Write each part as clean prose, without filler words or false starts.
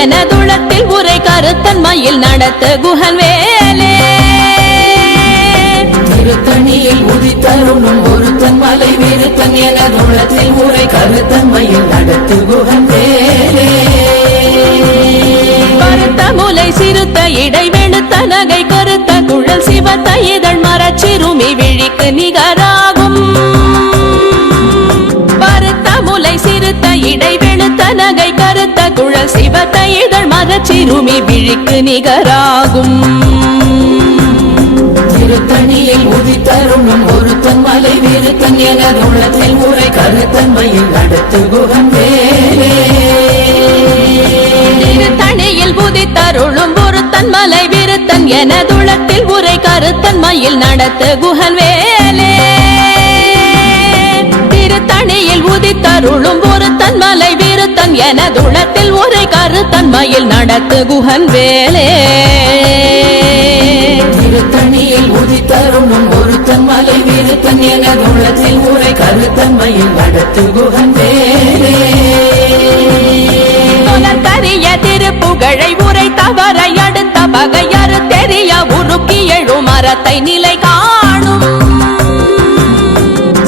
எனதுளத்தில் உரை கருத்தன்மையில் நடத்த குஹன் வேலே திருத்தணியில் உதித்தருளும் ஒருத்தன் மலை விருத்தன் எனதுளத்தில் உரை கருத்தன்மையில் நடத்து குஹன் வேலே கருத்த முலை சிறுத்த இடை வெளுத்த நகை கருத்த குழல் சிவத்த இதழ் மரச்சிறுமி விழிக்கு நிகராகும் பருத்த முலை சிறுத்த இடை வெளுத்த நகை கருத்த குழல் சிவத்த இதழ் மரச்சிறுமி விழிக்கு நிகராகும் திருத்தணியில் உதித்தருளும் ஒருத்தன் மலை விருத்தன் எனதுளத்தில் உரை கருத்தன்மையில் நடத்து குஹன் வேலே திருத்தணியில் உதித்தருளும் ஒருத்தன் மலை விருத்தன் எனதுளத்தில் உரை கருத்தன்மையில் நடத்து குஹன் வேலே திருத்தணியில் உதித்தருளும் ஒருத்தன் மலை விருத்தன் எனதுளத்தில் உரை கருத்தன்மையில் நடத்து குஹன் வேலே திருத்தணியில் உதித்தருளும் ஒருத்தன் மலை விருத்தன் எனதுளத்தில் உரை கருத்தன்மையில் நடத்து குஹன் வேலே கரிய திருப்புகழை உரை தவறை அடுத்த பகையறு தெரிய உருக்கி எழும் மரத்தை நிலை காணும்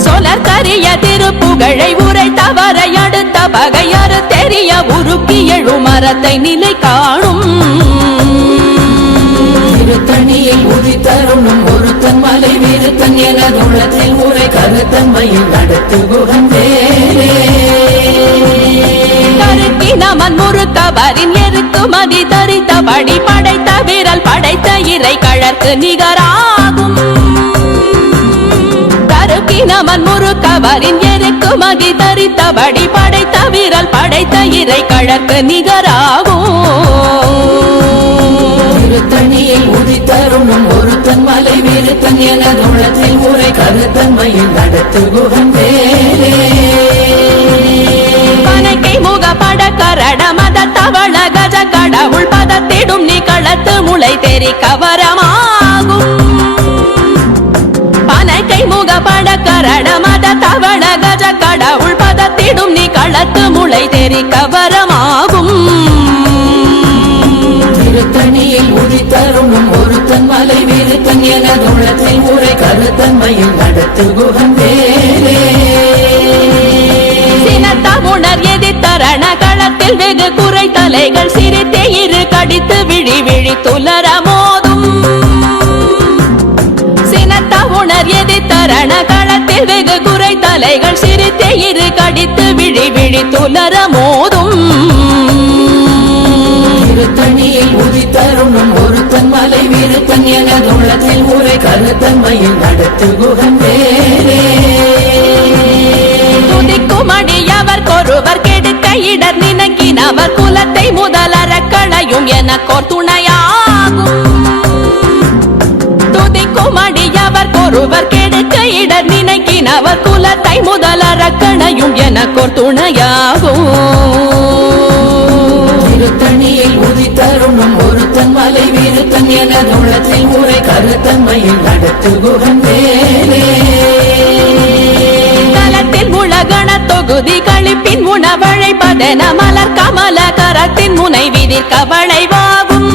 சொலற்கரிய திருப்புகழை உரை தவறை அடுத்த பகையறு தெரிய உருக்கி எழும் மரத்தை நிலை காணும் திருத்தணியில் உதித்தருளும் ஒருத்தன் மலை விருத்தன் எனதுளத்தில் உரை கருத்தன்மையில் நடத்து குஹன் வேலே நமன் முறுக்கவரின் எருக்குமதி தரித்தபடி படைத்த விரல் படைத்த இறை கழற்கு நிகராகும் தருக்கி நமன் முறுக்கவரின் எருக்குமதி தரித்தபடி படைத்த விரல் படைத்த இறை கழற்கு நிகராகும் திருத்தணியில் உதித்தருளும் ஒருத்தன் மலை விருத்தன் எனதுளத்தில் உரை கருத்தன்மையில் நடத்து குஹன் வேலே பனக்கை முக பட கரட மத தவள கஜ கடவுள் பதத்திடும் நிகழத்து முளை தெரி கவரமாகும் பனக்கை முக பட கரட மத தவள கஜ கடவுள் பதத்திடும் நிகழத்து முளை தெரி கவரமாகும் திருத்தணியில் உதித்தருளும் ஒருத்தன் மலை விருத்தன் எனதுளத்தில் உரை கருத்தன்மையில் நடத்து குஹன் வேலே சினத்தமுணர் எதிர்த்தரண களத்தில் வெகு குறை தலைகள் சிரித்தே இரு கடித்து விழி விழி துலர மோதும் சினத்தமுணர் எதிர்த்தரண களத்தில் வெகு குறை தலைகள் சிரித்தே இரு கடித்து விழி விழி துலர மோதும் திருத்தணியில் உதித்தருளும் ஒருத்தன் மலை விருத்தன் எனதுளத்தில் உரை கருத்தன்மையில் நடத்து குஹன் வேலே துதிக்குமடியவர் கொருவர் கெடுக்க இடர் நினைக்கினவர் குலத்தை முதலற களையும் எனக்கோர் துணையாகும் துதிக்குமடியவர் கொருவர் கெடுக்க இடர் நினைக்கினவர் குலத்தை முதலற களையும் எனக்கோர் துணையாகும் திருத்தணியில் உதித்தருளும் ஒருத்தன் மலை விருத்தன் எனதுளத்தில் உரை கருத்தன்மையில் நடத்து குஹன் வேலே தலத்தில் உலகண தொகுதி கழிப்பின் உணவழைப்பதென மலர் கமல கரத்தின் முனை விதிர் கவளைவாகும்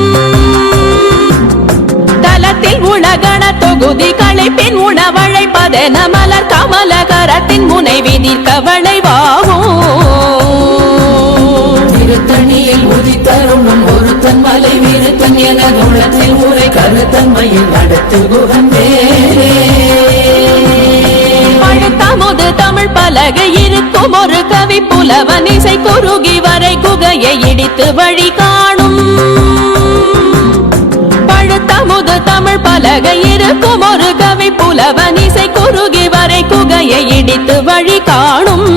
தலத்தில் உலகண தொகுதி கழிப்பின் உணவழைப்பதென மலர் கமல கரத்தின் முனை விதிர் கவளைவாகும் திருத்தணியில் உதித்தருளும் ஒருத்தன் மலை விருத்தன் எனதுளத்தில் உரை கருத்தன்மையில் நடத்து குஹன் வேலே பழுத்தமுது தமிழ் பலகை இருக்கும் ஒரு கவி புலவன் இசை குறுகி வரை குகையை இடித்து வழி காணும் பழுத்தமுது தமிழ் பலகை இருக்கும் ஒரு கவி புலவன் இசை குறுகி வரை குகையை இடித்து வழி காணும்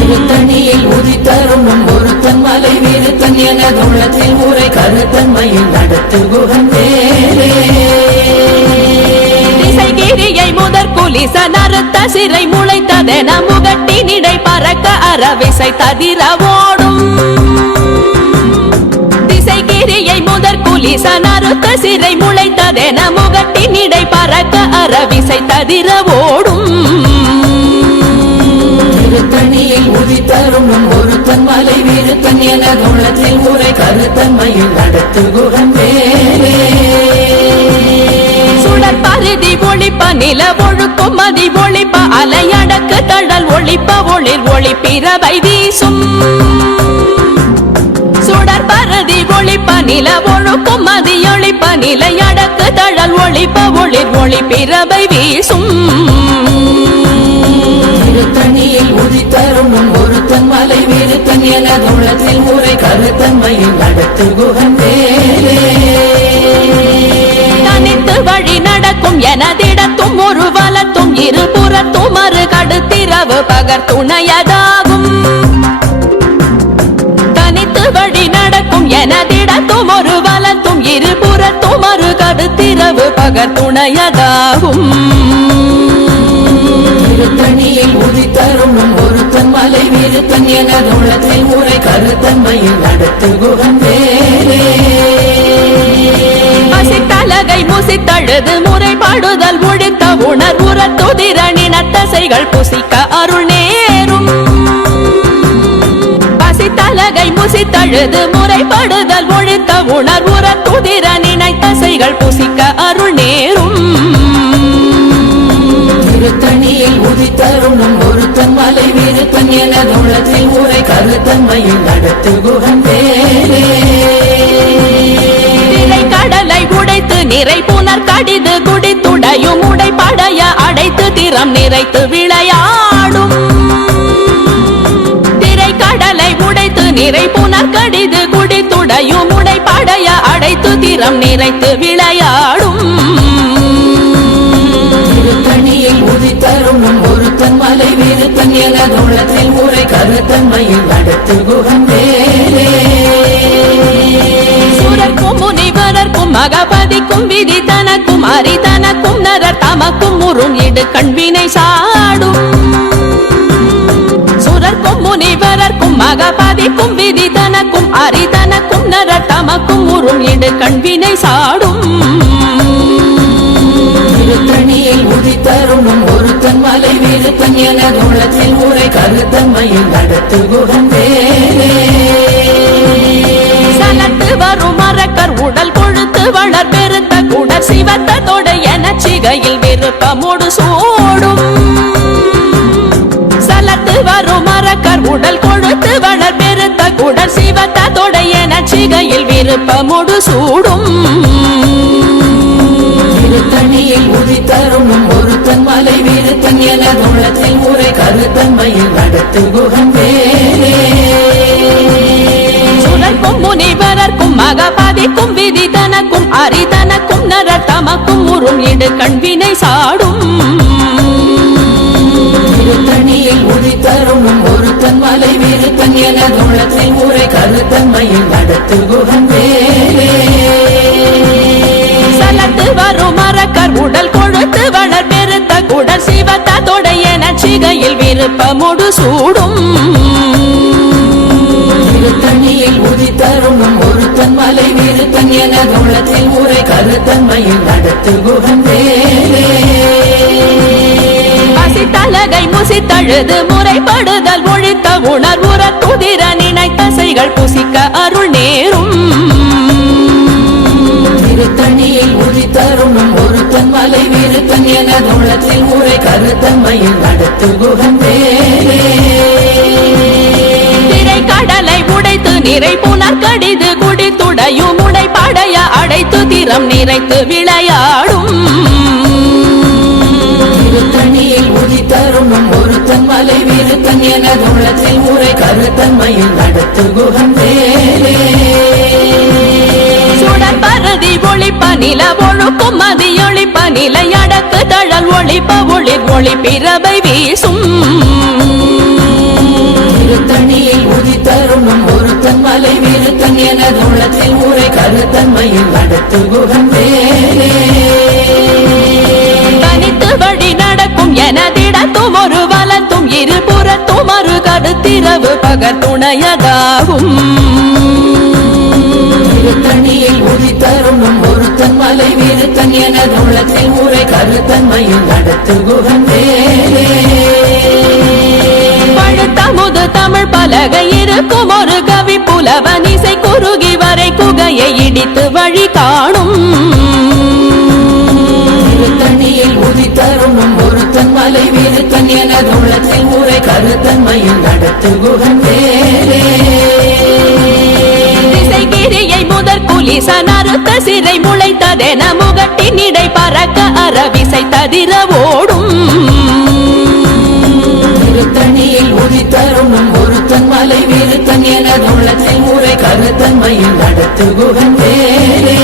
திருத்தணியில் உதித்தருளும் ஒருத்தன் மலை விருத்தன் எனதுளத்தில் உரை கருத்தன்மையில் நடத்து குஹன் வேலே திசைகிரியை முதற் குலிச நறுத்த சிறை முளைத்ததென முகட்டினிடை பறக்க அறவிசை ததிர ஓடும் திசைகிரியை முதற் குலிச நறுத்த சிறை முளைத்ததென முகட்டினிடை பறக்க அறவிசை ததிர ஓடும் திருத்தணியில் உதித்தரும் ஒருத்தன் மலை விருத்தன் எனது உள்ளத்தில் உரை கருத்தன்மையில் நடத்து குகன் வேலே சுடர் பருதி ஒளிப்ப நில ஒழுக்கும் மதி ஒளிப்ப அலையடக்கு தழல் ஒளிப்ப ஒளிர் ஒளிப்பிறவை வீசும் சுடர் பருதி ஒளிப்ப நில ஒழுக்கும் மதி ஒளிப்ப நிலையடக்கு தழல் ஒளிப்ப ஒளிர் ஒளிப்பிறவை வீசும் திருத்தணியில் உதித்தரும் ஒருத்தன் மலை விருத்தன் எனது உள்ளத்தில் உரை கருத்தன்மையில் நடத்து குகன் வேலே தனித்து வழி நடக்கும் எனதிடத்தும் ஒரு வலத்தும் இருபுறத்தும் மறு கடுத்திரவு பகர் துணையதாகும் தனித்து வழி நடக்கும் எனதிடத்தும் ஒரு வலத்தும் இருபுறத்தும் மறு கடுத்திரவு பகர் துணையதாகும் திருத்தணியில் உதித்தரும் ஒருத்தன் மலை விருத்தன் எனது உள்ளத்தில் உரை கருத்தன்மையில் நடத்து குகன் வேலே பசித்தலகை முசித்தழுது முறைப்பாடுதல் ஒழித்த உணர்வுற துதிரணினத்தசைகள் புசிக்க அருள் நேரும் பசித்தலகை முசித்தழுது முறைப்படுதல் ஒழித்த உணர்வுற துதிரணினத்தசைகள் புசிக்க அருள் நேரும் திருத்தணியில் உதித்தரும் ஒருத்தன் மலை விருத்தன் எனது உள்ளத்தில் உரை கருத்தன்மையில் நடத்து குகன் வேலே கடலை உடைத்து நிறை புனர் கடிது குடித்துடையும் உடைப்படைய அடைத்து திறம் நிறைத்து விளையாடும் திரை கடலை உடைத்து நிறை புனர் கடிது குடித்துடையும் உடைப்படைய அடைத்து திறம் நிறைத்து விளையாடும் திருத்தணியில் உதித்தரும் ஒருத்தன் மலை விருத்தன் எனது உள்ளத்தில் உரை கருத்தன்மையில் நடத்து குகன் வேலே சுரர்க்கும் முனிவரர்க்கும் மகபதிக்கும் விதி தனக்கும் அரிதனக்கும் நரர் தமக்கும் முறும் இடு கண்வினை சாடும் சுரர்க்கும் முனிவரர்க்கும் மகபதிக்கும் விதி தனக்கும் அரிதனக்கும் நரர் தமக்கும் முறும் இடு கண்வினை சாடும் திருத்தணியில் உதித்தரும் ஒருத்தன் மலை விருத்தன் எனது உள்ளத்தில் உரை கருத்தன்மையில் நடத்து குகன் வேலே சலத்து வரும் மரக்கர் உடல் கொழுத்து வளர் பெருத்த குடர் சிவத்த தொட என சிகையில் விருப்பமோடு சூடும் சலத்து வரும் மரக்கர் உடல் கொழுத்து வளர் பெருத்த குடர் சிவத்த தொட என சிகையில் விருப்பமோடு சூடும் திருத்தணியில் உதித்தரும் ஒருத்தன் மலை விருத்தன் எனது உள்ளத்தில் உரை கருத்தன்மையில் நடத்து குகன் வேலே சுரர்க்கும் முனிவரர்க்கும் மகபதிக்கும் விதி தனக்கும் அரிதனக்கும் நரர் தமக்கும் முறும் இடு கண்வினை சாடும் திருத்தணியில் உதித்தரும் ஒருத்தன் மலை விருத்தன் எனது உள்ளத்தில் உரை கருத்தன்மையில் நடத்து குகன் வேலே சலத்து வரும் மரக்கர் உடல் கொழுத்து வளர் பெருத்த குடர் சிவத்த தொட என சிகையில் விருப்பமோடு சூடும் திருத்தணியில் உதித்தரும் ஒருத்தன் மலை விருத்தன் எனது உள்ளத்தில் உரை கருத்தன்மையில் நடத்து குகன் வேலே பசித்தலகை முசித்தழுது முறைப்படுதல் ஒழித்த உணர்வுற துதிர நினைத்தசைகள் புசிக்க அருள் நேரும் திருத்தணியில் உதித்தரும் ஒருத்தன் மலை விருத்தன் எனது உள்ளத்தில் உரை கருத்தன்மையில் நடத்து குகன் வேலே திரை கடலை உடைத்து நிறை புனர் கடிது குடித்துடையும் உடைப்படைய அடைத்து திறம் நிறைத்து விளையாடும் திருத்தணியில் உதித்தரும் ஒருத்தன் மலை விருத்தன் எனது உள்ளத்தில் உரை கருத்தன்மையில் நடத்து குகன் வேலே சுடர் பருதி ஒளிப்ப நில ஒழுக்கும் மதி ஒளிப்ப நிலையடக்கு தழல் ஒளிப்ப ஒளிர் ஒளிப்பிறவை வீசும் திருத்தணியில் உதித்தரும் ஒருத்தன் மலை விருத்தன் எனது உள்ளத்தில் உரை கருத்தன்மையில் நடத்து குகன் வேலே தனித்து வழி நடக்கும் எனதிடத்தும் ஒரு வலத்தும் இருபுறத்தும் மறு கடுத்திரவு பகர் துணையதாகும் திருத்தணியில் உதித்தரும் ஒருத்தன் மலை விருத்தன் எனது உள்ளத்தில் உரை கருத்தன்மையில் நடத்து குகன் வேலே பழுத்த எழுத்தமுது தமிழ் பலகை இருக்கும் ஒரு கவி புலவன் இசை குறுகி வரை குகையை இடித்து வழி காணும் தண்ணியில் உதித்தருணும் ஒருத்தன் மலை வீருத்தன் எனது உள்ளத்தில் ஊரை கருத்தன்மையில் நடத்து குகன் வேலே திசைகிரியை முதற் குலிசன் அறுத்த சிறை முளைத்ததென முகட்டின் இடை பறக்க அரவிசை ததிர ஓடும் தண்ணியில் உதித்தருணும் ஒருத்தன் மலை வீருத்தன் எனது உள்ளத்தில் ஊரை கருத்தன்மையில் நடத்து குகன் வேலே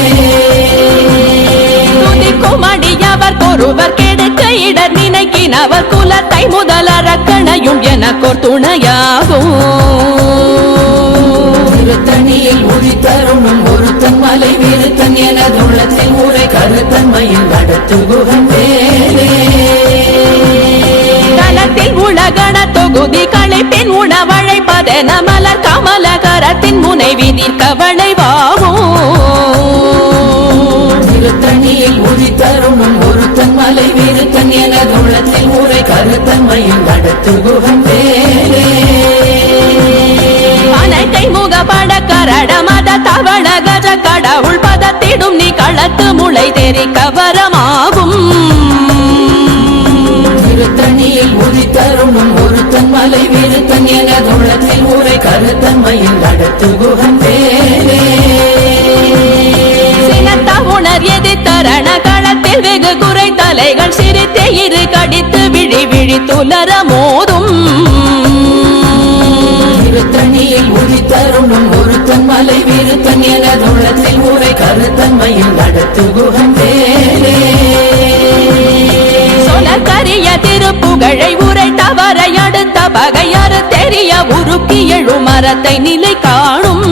துதிக்குமடியவர் ஒருவர் கெடுக்க இடர் நினைக்கினவர் குலத்தை முதலரக்கணையும் எனக்கோர் துணையாகும் தண்ணியில் உதித்தருணும் ஒருத்தன் மலை வீருத்தன் எனது உள்ளத்தில் ஊரை கருத்தன்மையில் நடத்து குகன் வேலே களத்தில் உலகண தொகுதி களைப்பின் உணவழைப்பதென மலர் கமலகரத்தின் முனைவி நிற்கவளைவாகும் தண்ணியில் உதித்தருணும் ஒருத்தன் மலை வீருத்தன் எனது உள்ளத்தில் ஊரை கருத்தன்மையில் நடத்து குகன் வேலே அனைத்தை முகப்பட கரட மத தவள கஜ கடவுள் பதத்திடும் நீ களத்து முளை தெரிக்க வரமாகும் தண்ணியில் உதித்தருணும் ஒருத்தன் மலை வீருத்தன் எனது உள்ளத்தில் ஊரை கருத்தன்மையில் நடத்து குகன் வேலே சினத்த உணர் எதிர்த்தரண களத்தில் வெகு குறை தலைகள் சிரித்தே இரு கடித்து விழி விழி துலர மோதும் தண்ணியில் உதித்தருணும் ஒருத்தன் மலை வீருத்தன் எனது உள்ளத்தில் ஊரை கருத்தன்மையில் நடத்து குகன் வேலே சொலக்கரிய திருப்புகழை உரை தவறை அடுத்த பகையாறு தெரிய உருக்கி எழு மரத்தை நிலை காணும்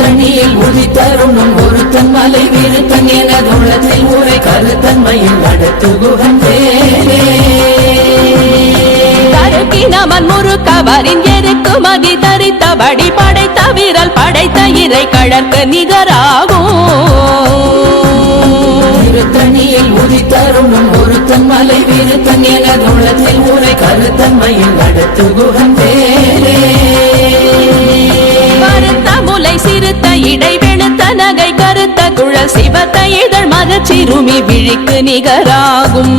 தண்ணியில் உதித்தருணும் ஒருத்தன் மலை வீருத்தன் எனது உள்ளத்தில் ஊரை கருத்தன்மையில் நடத்து குகன் வேலே தருக்கினமன் முறுக்கவரின் எருக்கு மதி தரித்தபடி படைத்த வீரல் படைத்த இறை கழற்கு நிகராகும் தண்ணியில் உதித்தருணும் ஒருத்தன் மலை வீருத்தன் எனது உள்ளத்தில் ஊரை கருத்தன்மையில் நடத்து குகன் வேலே கருத்த முலை சிறுத்த இடை வெளுத்த நகை கருத்த குழல் சிவத்த இதழ் மரச்சிறுமி விழிக்கு நிகராகும்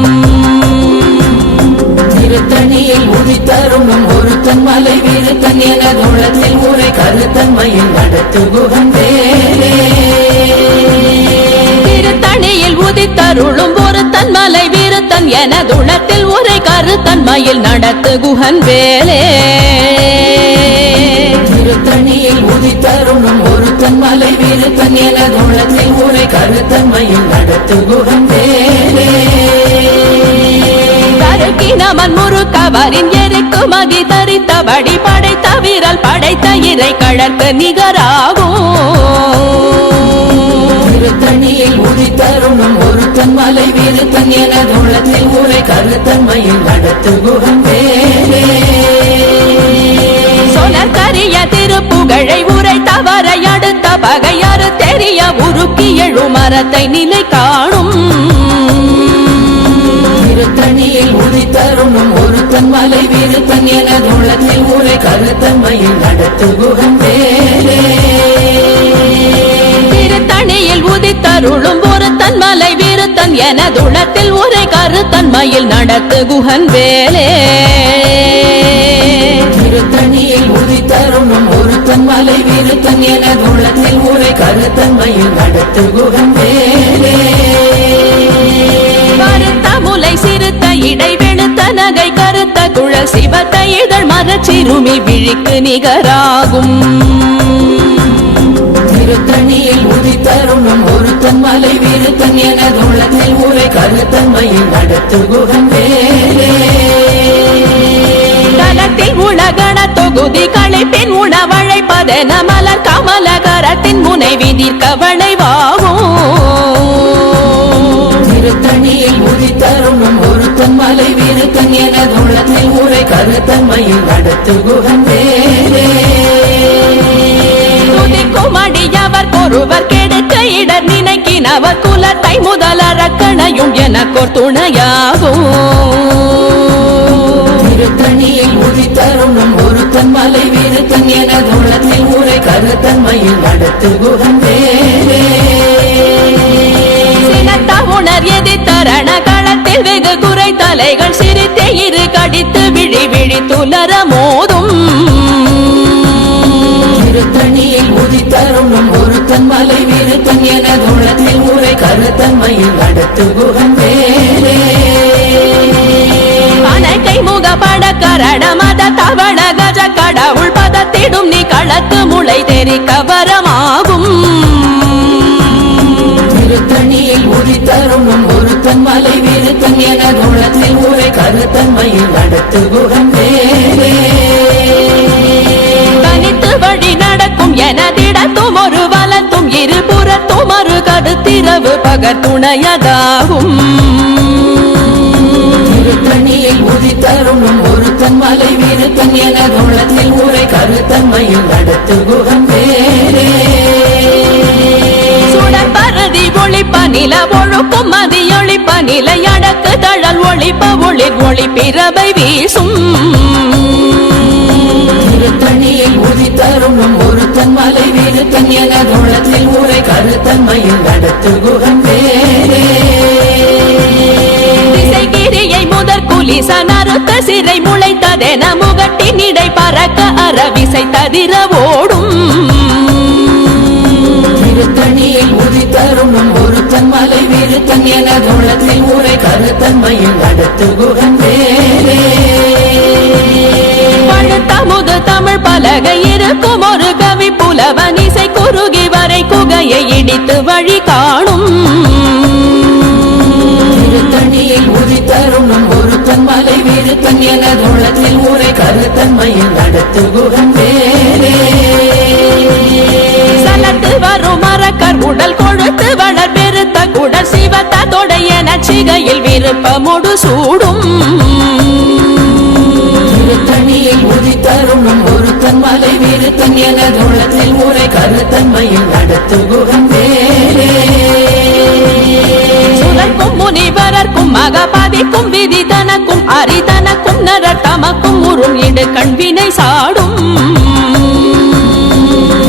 தண்ணியில் உதித்தருணும் ஒருத்தன் மலை வீருத்தன் எனது உள்ளத்தில் ஊரை கருத்தன்மையில் நடத்து குகன் வேலே திருத்தணியில் உதித்தருளும் ஒருத்தன் மலை வீருத்தன் எனதுளத்தில் உரை கருத்தன்மையில் நடத்து குகன் வேலே தண்ணியில் உதித்தருணும் ஒருத்தன் மலை வீருத்தன் எனது உள்ளத்தில் ஊரை கருத்தன்மையில் நடத்து குகன் வேலே கருக்கினமன் முறுக்கவரின் எருக்கு மதி தரித்தபடி படைத்த வீரல் படைத்த இறை கழற்கு நிகராகும் தண்ணியில் உதித்தருணும் ஒருத்தன் மலை வீருத்தன் எனது உள்ளத்தில் ஊரை கருத்தன்மையில் நடத்து குகன் வேலே சொலக்கரிய திருப்புகழை உரை தவறை அடுத்த பகையாறு தெரிய உருக்கி எழு மரத்தை நிலை காணும் தண்ணியில் உதித்தருணும் ஒருத்தன் மலை வீருத்தன் எனது உள்ளத்தில் ஊரை கருத்தன்மையில் நடத்து குகன் வேலே திருத்தணியில் உதித்தருளும் ஒருத்தன் மலை வீருத்தன் எனதுளத்தில் உரை கருத்தன்மையில் நடத்து குகன் வேலே தண்ணியில் உதித்தருணும் ஒருத்தன் மலை வீருத்தன் எனது உள்ளத்தில் ஊரை கருத்தன்மையில் நடத்து குகன் வேலே கருத்த முலை சிறுத்த இடை வெளுத்த நகை கருத்த குழல் சிவத்த இதழ் மரச்சிறுமி விழிக்கு நிகராகும் தண்ணியில் உதித்தருணும் ஒருத்தன் மலை வீருத்தன் எனது உள்ளத்தில் ஊரை கருத்தன்மையில் நடத்து குகன் வேலே களத்தில் உலகண தொகுதி களைப்பின் உணவழைப்பதென மலர் கமலகரத்தின் முனைவி நிற்கவளைவாகும் தண்ணியில் உதித்தருணும் ஒருத்தன் மலை வீருத்தன் எனது உள்ளத்தில் ஊரை கருத்தன்மையில் நடத்து குகன் வேலே துதிக்குமடியவர் ஒருவர் கெடுக்க இடர் நினைக்கினவர் குலத்தை முதலரக்கணையும் எனக்கோர் துணையாகும் திருத்தணியில் உதித்தருணும் ஒருத்தன் மலை வீருத்தன் எனதுள்ளத்தில் ஊரை கருத்தன்மையில் நடத்து குகன் வேலே உணர் எதி தரண களத்தில் வெகு குறை தலைகள் சிரித்தே இரு கடித்து விழி விழி துலர மோதும் திருத்தணியில் உதித்தருணும் ஒருத்தன் மலை வீருத்தன் எனதுள்ளத்தில் ஊரை கருத்தன்மையில் நடத்து குகன் வேலே அணைக்கை முக பட கரண மத தவண கஜ கடவுள் பதத்திடும் நீ களத்து முளை தெரிக்க வரமாகும் திருத்தணியில் உதித்தருணும் ஒருத்தன் மலை வீருத்தன் எனதுள்ளத்தில் ஊரை கருத்தன்மையில் நடத்து குகன் வேலே தனித்து வழி நடக்கும் எனதிடத்தும் ஒரு வலத்தும் இருபுறத்தும் ஒரு கருத்திரவு பகத்துணையதாகும் திருத்தணியில் உதித்தருணும் ஒருத்தன் மலை வீருத்தன் எனதுள்ளத்தில் ஊரை கருத்தன்மையில் நடத்து குகன் வேலே சுடற்பருதி ஒளிப்ப நில ஒழுக்கும் மதியொளிப்ப நிலை அடக்கு தழல் ஒளிப்ப ஒளிர் ஒளி பிறவை வீசும் திருத்தணியில் உதித்தருணும் ஒருத்தன் மலை வீருத்தன் எனதுள்ளத்தில் ஊரை கருத்தன்மையில் நடத்து குகன் வேலே திசைகிரியை முதற் குலிச நறுத்த சிறை முளைத்ததென முகட்டின் இடை பறக்க அறவிசை ததிர ஓடும் திருத்தணியில் உதித்தருணும் ஒருத்தன் மலை வீருத்தன் எனதுள்ளத்தில் ஊரை கருத்தன்மையில் நடத்து குகன் வேலே பழுத்தமுது தமிழ் பலகை இருக்கும் ஒரு கவி புலவன் இசை குறுகி வரை குகையை இடித்து வழி காணும் திருத்தணியில் உதித்தருணும் ஒருத்தன் மலை வீருத்தன் எனதுள்ளத்தில் ஊரை கருத்தன்மையில் நடத்து குகன் வேலே சலத்து வரும் மரக்கர் உடல் கொழுத்து வளர் பெருத்த குடல் சிவத்த தொடைய நச்சிகையில் விருப்பமுடு சூடும் திருத்தணியில் உதித்தருணும் ஒருத்தன் மலை வீருத்தன் எனதுள்ளத்தில் ஊரை கருத்தன்மையில் நடத்து குகன் வேலே சுதற்கும் முனிவரர்க்கும் மகபாதிக்கும் விதி தனக்கும் அரிதனக்கும் நரர் தமக்கும் உறும் இடு கண்வினை சாடும்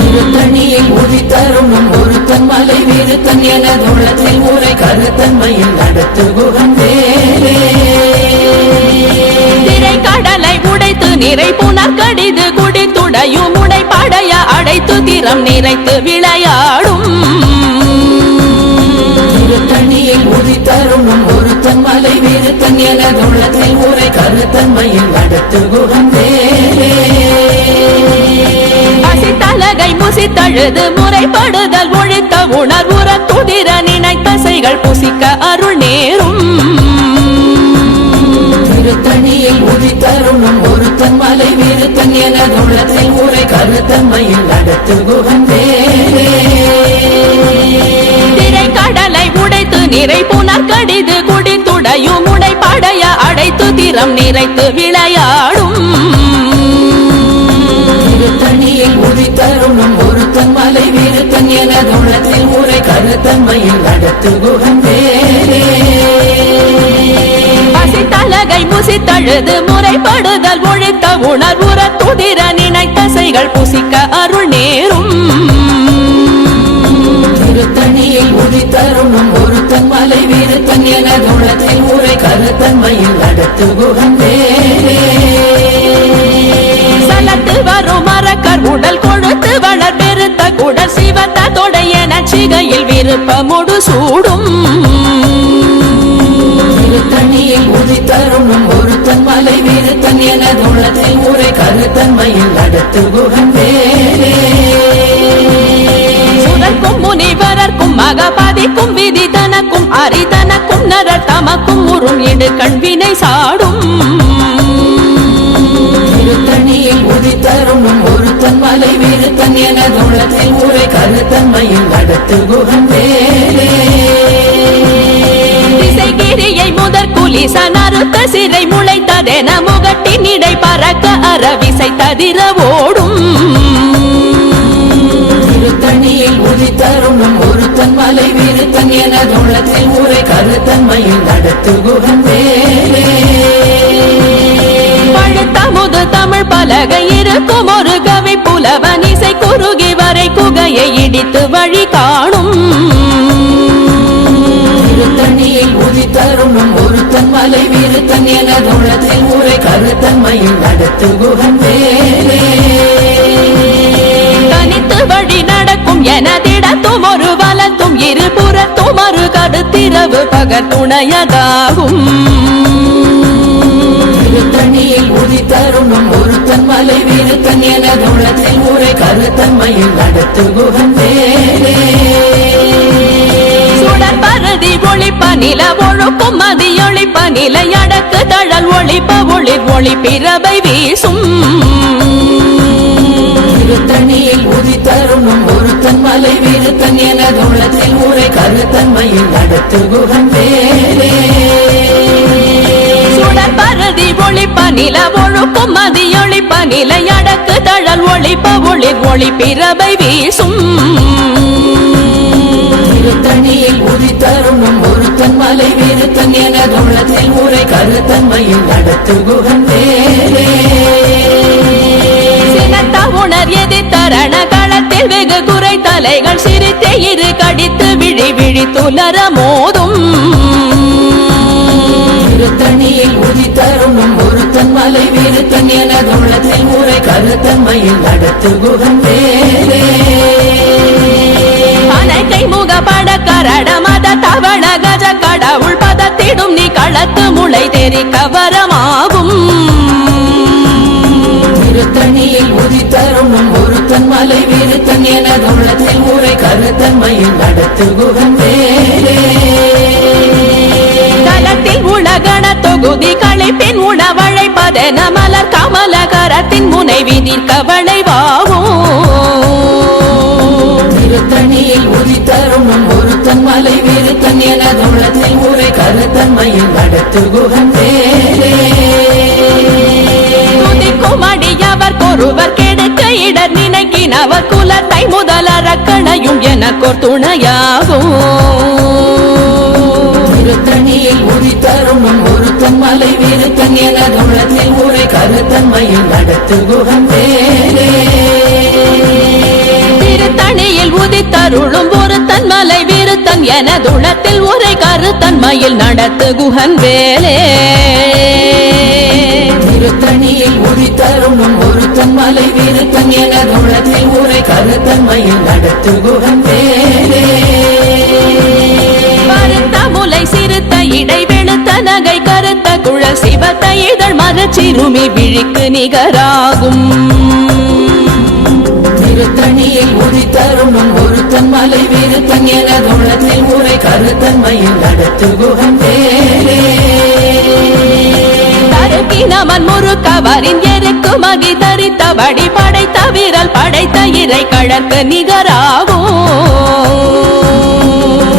திருத்தணியில் உதித்தருணும் ஒருத்தன் மலை வீருத்தன் எனதுள்ளத்தில் ஊரை கருத்தன்மையில் நடத்து குகன் வேலே திரை கடலை உடைத்து நிறை புனர் கடிது குடித்துடையும் உடை படைய அடைத்து திறம் நிறைத்து விளையாடும் திருத்தணியில் உதித்தருணும் ஒருத்தன் மலை வீருத்தன் எனதுள்ளத்தில் ஊரை கருத்தன்மையில் நடத்து குகன் வேலே பசித்தலகை முசித்தழுது முறைப்படுதல் ஒழித்த உணர்வுற துதிர நினைத்தசைகள் புசிக்க அருள் நேரும் திருத்தணியில் உதித்தருணும் ஒருத்தன் மலை வீருத்தன் எனதுள்ளத்தில் ஊரை கருத்தன்மையில் நடத்து குகன் வேலே திரை கடலை உடைத்து நிறை புனர் கடிது குடித்துடையும் உடை படைய அடைத்து திறம் நிறைத்து விளையாடும் திருத்தணியில் உதித்தருணும் ஒருத்தன் மலை வீருத்தன் எனதுள்ளத்தில் ஊரை கருத்தன்மையில் நடத்து குகன் வேலே பசித்தலகை முசித்தழுது முறைப்படுதல் ஒழித்த உணர்வுற துதிர நினைத்தசைகள் புசிக்க அருள் நேரும் திருத்தணியில் உதித்தருணும் ஒருத்தன் மலை வீருத்தன் எனதுள்ளத்தில் ஊரை கருத்தன்மையில் நடத்து குகன் வேலே சலத்து வரும் மரக்கர் உடல் கொழுத்து வளர் பெருத்த குடல் சிவத்த தொடைய நச்சிகையில் விருப்பமுடு சூடும் திருத்தணியில் உதித்தருணும் ஒருத்தன் மலை வீருத்தன் எனதுள்ளத்தில் ஊரை கருத்தன்மையில் நடத்து குகன் வேலே சுதற்கும் முனிவரர்க்கும் மகபாதிக்கும் விதி தனக்கும் அரிதனக்கும் நரர் தமக்கும் உறும் இடு கண்வினை சாடும் திருத்தணியில் உதித்தருணும் ஒருத்தன் மலை வீருத்தன் எனதுள்ளத்தில் ஊரை கருத்தன்மையில் நடத்து குகன் வேலே திசைகிரியை முதற் குலிச நறுத்த சிறை முளைத்ததென முகட்டின் இடை பறக்க அறவிசை ததிர ஓடும் திருத்தணியில் உதித்தருணும் ஒருத்தன் மலை வீருத்தன் எனதுள்ளத்தில் ஊரை கருத்தன்மையில் நடத்து குகன் வேலே எழுத்தமுது தமிழ் பலகை இருக்கும் ஒரு கவி புலவன் இசை குறுகி வரை குகையை இடித்து வழி காணும் திருத்தணியில் உதித்தருணும் ஒருத்தன் மலை விருத்தன் எனதுளத்தில் உரை கருத்தன்மையில் நடத்து குகன் வேலே தனித்து வழி நடக்கும் எனதிடத்தும் ஒரு வலத்தும் இருபுறத்தும் ஒரு கருத்திரவு பகத்துணையதாகும் திருத்தணியில் உதித்தருணும் ஒருத்தன் மலை விருத்தன் எனதுளத்தில் உரை கருத்தன்மையில் நடத்து குகன் வேலே சுடர் பரதி ஒளிப்ப நில ஒழுக்கும் மதி ஒளிப்ப நிலை அடக்கு தழல் ஒளிப்ப ஒளிர் ஒளி பிறவை வீசும் திருத்தணியில் உதித்தருணும் ஒருத்தன் மலை விருத்தன் எனதுளத்தில் உரை கருத்தன்மையில் நடத்து குகன் வேலே சுடர் பரதி ஒளிப்ப நில ஒழுக்கும் மதி ஒளிப்ப நிலை அடக்கு தழல் ஒளிப்ப ஒளிர் ஒளி பிறவை வீசும் திருத்தணியில் உதித்தருணும் ஒருத்தன் மலை விருத்தன் எனதுளத்தில் உரை கருத்தன்மையில் நடத்து குகன் வேலே சினத்த உணர் எதிர்த்தரண களத்தில் வெகு குறை தலைகள் சிரித்தே இரு கடித்து விழி விழி துலர மோதும் திருத்தணியில் உதித்தருணும் ஒருத்தன் மலை விருத்தன் எனதுளத்தில் உரை கருத்தன்மையில் நடத்து குகன் வேலே அனைக்கை முகப்பட கரட மத தவள கஜ கடவுள் பதத்திடும் நீ களத்து முளை தெரி கவரமாகும் திருத்தணியில் உதித்தருணும் ஒருத்தன் மலை விருத்தன் எனதுளத்தில் உரை கருத்தன்மையில் நடத்து குகன் வேலே தலத்தில் உலகண தொகுதி களைப்பின் உணவழைப்பதென மலர் கமல கரத்தின் முனைவி நிற்கவளைவாகும் திருத்தணியில் உதித்தருணும் ஒருத்தன் மலை விருத்தன் எனதுளத்தில் உரை கருத்தன்மையில் நடத்து குகன் வேலே துதிக்கும் அடியவர் கொருவர் கெடுக்க இடர் நினைக்கினவர் குலத்தை முதலறக்கணையும் எனக்கோர் துணையாகும் திருத்தணியில் உதித்தருணும் ஒருத்தன் மலை விருத்தன் எனதுளத்தில் உரை கருத்தன்மையில் நடத்து குகன் வேலே திருத்தணியில் உதித்தருளும் ஒருத்தன் மலை விருத்தன் எனதுளத்தில் உரை கருத்தன்மையில் நடத்து குகன் வேலே திருத்தணியில் உதித்தருணும் ஒருத்தன் மலை விருத்தன் எனதுளத்தில் உரை கருத்தன்மையில் நடத்து குகன் வேலே கருத்த முலை சிறுத்த இடை வெளுத்த நகை கருத்த குழல் சிவத்த இதழ் மரச்சிறுமி விழிக்கு நிகராகும் திருத்தணியில் உதித்தருணும் ஒருத்தன் மலை விருத்தன் எனதுளத்தில் உரை கருத்தன்மையில் நடத்து குகன் வேலே தருக்கினவன் முறுக்கவரின் எருக்கு மகி தரித்த வடி படைத்த விரல் படைத்த இறை கழற்கு நிகராகும்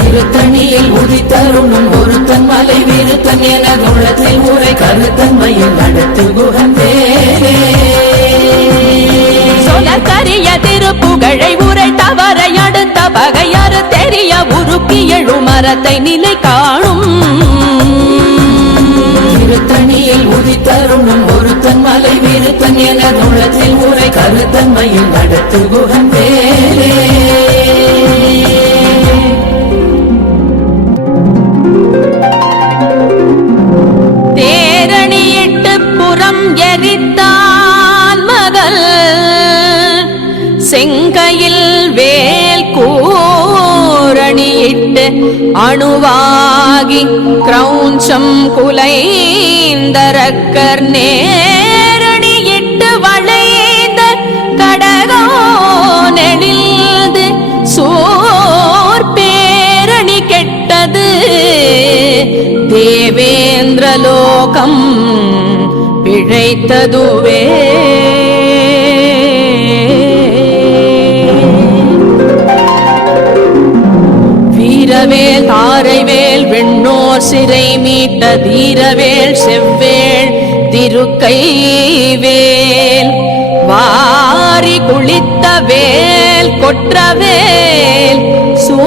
திருத்தணியில் உதித்தருணும் ஒருத்தன் மலை விருத்தன் எனதுளத்தில் உரை கருத்தன்மையில் நடத்து குகன் வேலே சொலக்கரிய திருப்புகழை உரை தவறை அடுத்த பகையறு தெரிய உருக்கி எழு மரத்தை நிலை காணும் திருத்தணியில் உதித்தருணும் ஒருத்தன் மலை விருத்தன் எனதுளத்தில் உரை கருத்தன்மையில் நடத்து குகன் வேலே தேரணியிட்டு புறம் எரித்தான் மகள் செங்கையில் வேல் கூரணியிட்டு அணுவாகி கிரௌஞ்சம் குலைந்தரக்கர் நேரணியிட்டு வளைந்த கடகோ நெடில்து சோர் பேரணி கெட்டது தேவேந்திரலோகம் பிழைத்ததுவே வீரவேல் தாரைவேல் வெண்ணோர் சிறை மீட்ட தீரவேல் செவ்வேள் திருக்கைவேல் வாரி குளித்த வேல் கொற்றவேல் சூ